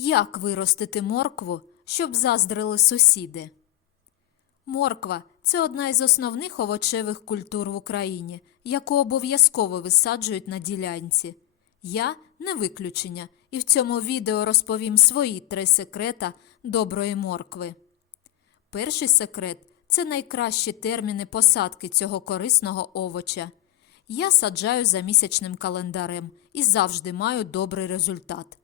Як виростити моркву, щоб заздрили сусіди? Морква це одна із основних овочевих культур в Україні, яку обов'язково висаджують на ділянці. Я не виключення, і в цьому відео розповім свої три секрета доброї моркви. Перший секрет це найкращі терміни посадки цього корисного овоча. Я саджаю за місячним календарем і завжди маю добрий результат.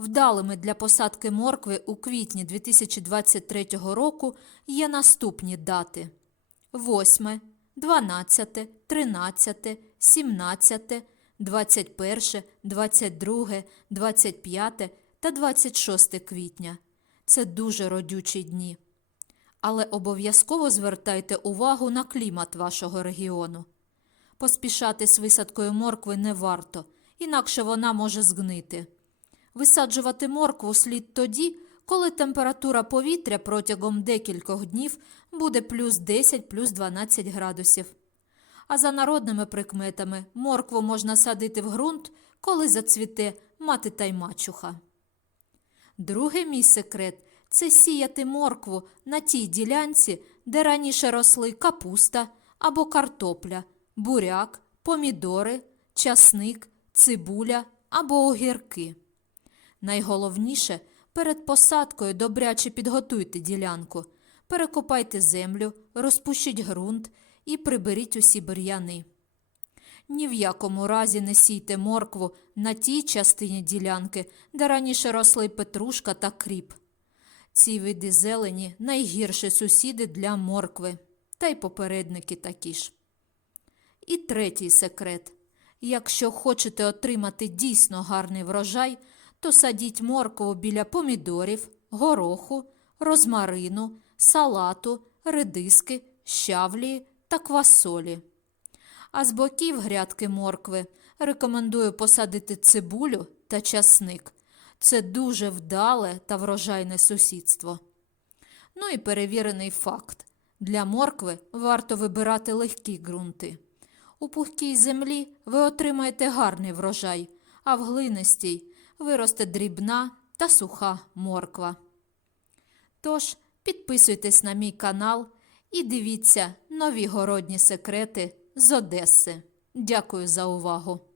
Вдалими для посадки моркви у квітні 2023 року є наступні дати: 8, 12, 13, 17, 21, 22, 25 та 26 квітня. Це дуже родючі дні. Але обов'язково звертайте увагу на клімат вашого регіону. Поспішати з висадкою моркви не варто, інакше вона може згнити. Висаджувати моркву слід тоді, коли температура повітря протягом декількох днів буде плюс 10 плюс 12 градусів. А за народними прикметами моркву можна садити в ґрунт, коли зацвіте мати та й мачуха. Другий мій секрет це сіяти моркву на тій ділянці, де раніше росли капуста або картопля, буряк, помідори, часник, цибуля або огірки. Найголовніше перед посадкою добряче підготуйте ділянку, перекопайте землю, розпущіть ґрунт і приберіть усі бур'яни. Ні в якому разі не сійте моркву на тій частині ділянки, де раніше росли петрушка та кріп. Ці види зелені найгірші сусіди для моркви, та й попередники такі ж. І третій секрет. Якщо хочете отримати дійсно гарний врожай, то садіть моркву біля помідорів, гороху, розмарину, салату, редиски, щавлі та квасолі. А з боків грядки моркви рекомендую посадити цибулю та часник. Це дуже вдале та врожайне сусідство. Ну і перевірений факт. Для моркви варто вибирати легкі ґрунти. У пухкій землі ви отримаєте гарний врожай, а в глинистій виросте дрібна та суха морква. Тож підписуйтесь на мій канал і дивіться нові городні секрети з Одеси. Дякую за увагу!